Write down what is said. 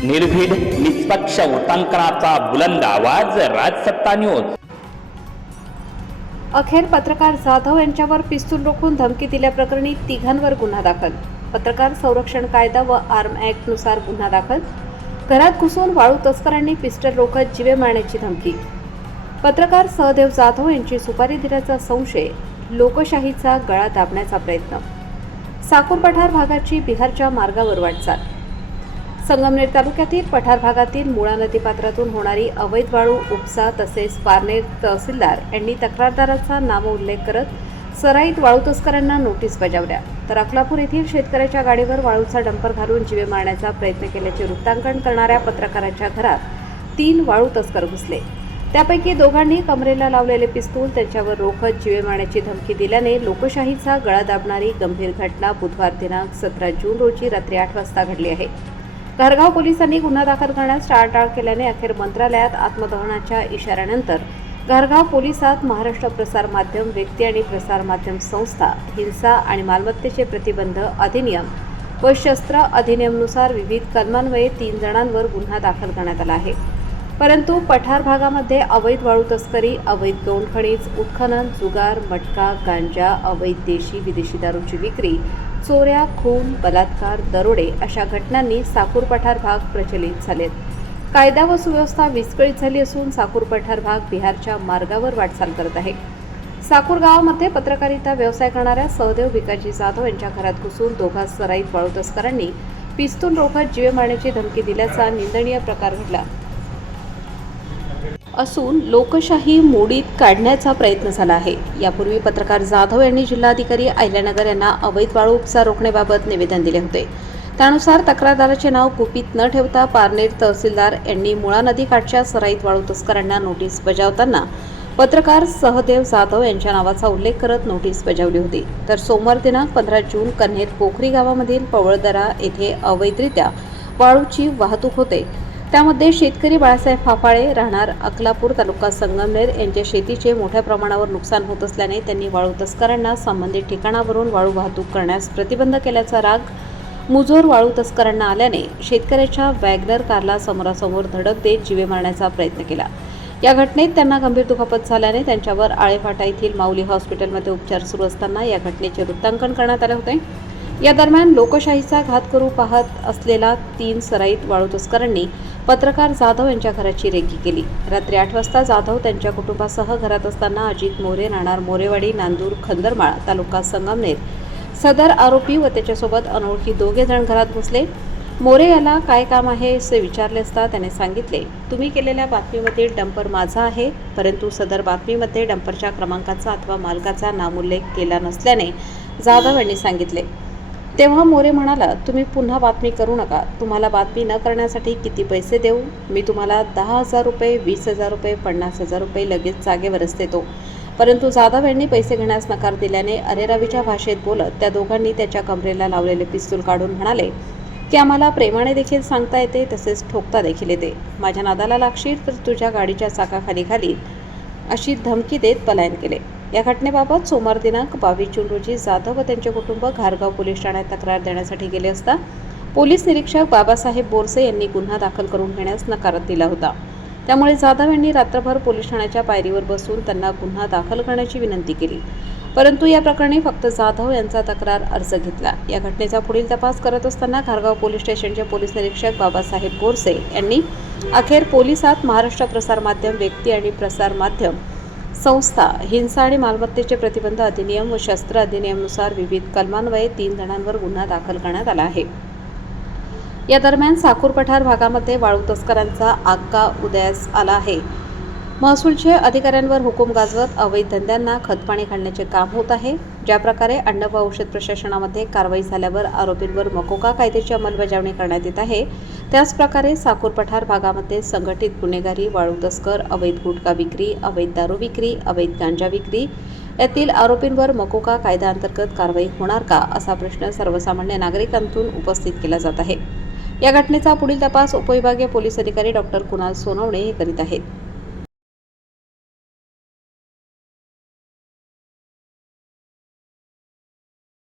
निर्भीड निष्पक्ष वृत्तांकनाचा बुलंद आवाज राजसत्ता न्यूज। अखेर पत्रकार जाधव यांच्यावर पिस्तूल रोखून धमकी दिल्याप्रकरणी तिघांवर गुन्हा दाखल। पत्रकार संरक्षण कायदा व आर्म ॲक्ट नुसार गुन्हा दाखल। घरात घुसून वाळू तस्करांनी पिस्टल रोखत जीवे मारण्याची धमकी। पत्रकार सहदेव जाधव यांची सुपारी दिल्याचा संशय। लोकशाहीचा गळा दाबण्याचा प्रयत्न। साकूर पठार भागाची बिहारच्या मार्गावर वाटचाल। संगमनेर तालुक्यातील पठार भागातील मुळा नदीपात्रातून होणारी अवैध वाळू उपसा तसेच पारनेर तहसीलदार यांनी तक्रारदाराचा नामोल्लेख करत सराईत वाळू तस्करांना नोटीस बजावल्या, तर अकलापूर येथील शेतकऱ्याच्या गाडीवर वाळूचा डंपर घालून जीवे मारण्याचा प्रयत्न केल्याचे वृत्तांकन करणाऱ्या पत्रकाराच्या घरात 3 वाळू तस्कर घुसले। त्यापैकी दोघांनी कमरेला लावलेले पिस्तूल त्यांच्यावर रोखत जीवे मारण्याची धमकी दिल्याने लोकशाहीचा गळा दाबणारी गंभीर घटना बुधवार दिनांक 17 जून रोजी रात्री 8 वाजता घडली आहे। घरगाव पोलिसांनी गुन्हा दाखल करण्यास टाळाटाळ केल्याने अखेर मंत्रालयात आत्मदहनाच्या इशाऱ्यानंतर घरगाव पोलिसात महाराष्ट्र प्रसार माध्यम व्यक्ती आणि प्रसार माध्यम संस्था, हिंसा आणि मालमत्तेचे प्रतिबंध अधिनियम व शस्त्र अधिनियमनुसार विविध कलमान्वये 3 जणांवर गुन्हा दाखल करण्यात आला आहे। परंतु पठार भागामध्ये अवैध वाळू तस्करी, अवैध गौण खनिज उत्खनन, जुगार, मटका, गांजा, अवैध देशी विदेशी दारूची विक्री, चोऱ्या, खून, बलात्कार, दरोडे अशा घटनांनी साकूर पठार भाग प्रचलित झालेत। कायदा व सुव्यवस्था विस्कळीत झाली असून साकूर पठार भाग बिहारच्या मार्गावर वाटचाल करत आहे। साकूर गावामध्ये पत्रकारिता व्यवसाय करणाऱ्या सहदेव भिकाजी जाधव यांच्या घरात घुसून दोघा सराईत वाळू तस्करांनी पिस्तूल रोखत जीवे मारण्याची धमकी दिल्याचा निंदनीय प्रकार घडला असून लोकशाही मोडीत काढण्याचा प्रयत्न झाला आहे। यापूर्वी पत्रकार जाधव यांनी जिल्हाधिकारी अहिल्यानगर यांना अवैध वाळू उपसा रोखण्याबाबत निवेदन दिले होते। त्यानुसार तक्रारदाराचे नाव गुपित न ठेवता पारनेर तहसीलदार यांनी मुळा नदीकाठच्या सराईत वाळू तस्करांना नोटीस बजावताना पत्रकार सहदेव जाधव यांच्या नावाचा उल्लेख करत नोटीस बजावली होती। तर सोमवार दिनांक 15 जून कन्हेर पोखरी गावामधील पवळदरा येथे अवैधरित्या वाळूची वाहतूक होते। त्यामध्ये शेतकरी बाळासाहेब फाफाळे राहणार अकलापूर तालुका संगमनेर यांच्या शेतीचे मोठ्या प्रमाणावर नुकसान होत असल्याने त्यांनी वाळू तस्करांना संबंधित ठिकाणावरून वाळू वाहतूक करण्यास प्रतिबंध केल्याचा राग मुजोर वाळू तस्करांना आल्याने शेतकऱ्याच्या वॅगनर कारला समोरासमोर धडक देत जीवे मारण्याचा प्रयत्न केला। या घटनेत त्यांना गंभीर दुखापत झाल्याने त्यांच्यावर आळेफाटा येथील माऊली हॉस्पिटलमध्ये उपचार सुरू असताना या घटनेचे वृत्तांकन करण्यात आले होते। या दरम्यान लोकशाहीचा घात करू पाहत असलेला 3 सराईत वाळू तस्करांनी पत्रकार जाधव यांच्या घराची रेकी केली। रात्री 8 वाजता जाधव त्यांच्या कुटुंबासह घरात असताना अजित मोरे राहणार मोरेवाडी नांदूर खंदरमाळ तालुका संगमनेर सदर आरोपी व त्याच्यासोबत अनोळखी 2 जण घरात घुसले। मोरे याला काय काम आहे असे विचारले असता त्याने सांगितले, तुम्ही केलेल्या बातमीमध्ये डंपर माझा आहे, परंतु सदर बातमीमध्ये डंपरच्या क्रमांकाचा अथवा मालकाचा नामोल्लेख केला नसल्याने जाधव यांनी सांगितले। तेव्हा मोरे म्हणाला, तुम्ही पुन्हा बातमी करू नका, तुम्हाला बातमी न करण्यासाठी किती पैसे देऊ? मी तुम्हाला 10,000 रुपये, 20,000 रुपये, 50,000 रुपये लगेच जागेवरच देतो। परंतु जाधव यांनी पैसे घेण्यास नकार दिल्याने अरेरावीच्या भाषेत बोलत त्या दोघांनी त्याच्या कमरेला लावलेले पिस्तूल काढून म्हणाले की आम्हाला प्रेमाने देखील सांगता येते तसेच ठोकता देखील येते, माझ्या नादाला लागशील तर तुझ्या गाडीच्या चाकाखाली घालील अशी धमकी देत पलायन केले। या घटनेबाबत सोमवार दिनांक 22 जून रोजी जाधव व त्यांचे कुटुंब घारगाव पोलीस ठाण्यात तक्रार देण्यासाठी गेले असता पोलीस निरीक्षक बाबासाहेब बोरसे यांनी गुन्हा दाखल करून घेण्यास नकार दिला होता। त्यामुळे जाधव यांनी रात्रभर पोलीस ठाण्याच्या पायरीवर बसून त्यांना गुन्हा दाखल करण्याची विनंती केली, परंतु या प्रकरणी फक्त जाधव यांचा तक्रार अर्ज घेतला। या घटनेचा पुढील तपास करत असताना घारगाव पोलीस स्टेशनचे पोलीस निरीक्षक बाबासाहेब बोरसे यांनी अखेर पोलिसात महाराष्ट्र प्रसार माध्यम व्यक्ती आणि प्रसार माध्यम संस्था, हिंसा आणि मालमत्तेचे प्रतिबंध अधिनियम व शस्त्र अधिनियमनुसार विविध कलमान्वये 3 जणांवर गुन्हा दाखल करण्यात आला आहे। या दरम्यान साकूर पठार भागामध्ये वाळू तस्करांचा आक्का उदयास आला आहे। महसूलचे अधिकाऱ्यांवर हुकूम गाजवत अवैध धंद्यांना खतपाणी घालण्याचे काम होत आहे। ज्या प्रकारे अन्न व औषध प्रशासनामध्ये कारवाई झाल्यावर आरोपींवर मकोका कायद्याची अंमलबजावणी करण्यात येत आहे, त्याच प्रकारे साकूर पठार भागामध्ये संघटित गुन्हेगारी, वाळू तस्कर, अवैध गुटखा विक्री, अवैध दारू विक्री, अवैध गांजा विक्री यातील आरोपींवर मकोका कायद्याअंतर्गत कारवाई होणार का असा प्रश्न सर्वसामान्य नागरिकांतून उपस्थित केला जात आहे। या घटनेचा पुढील तपास उपविभागीय पोलीस अधिकारी डॉक्टर कुणाल सोनवणे हे करीत आहेत।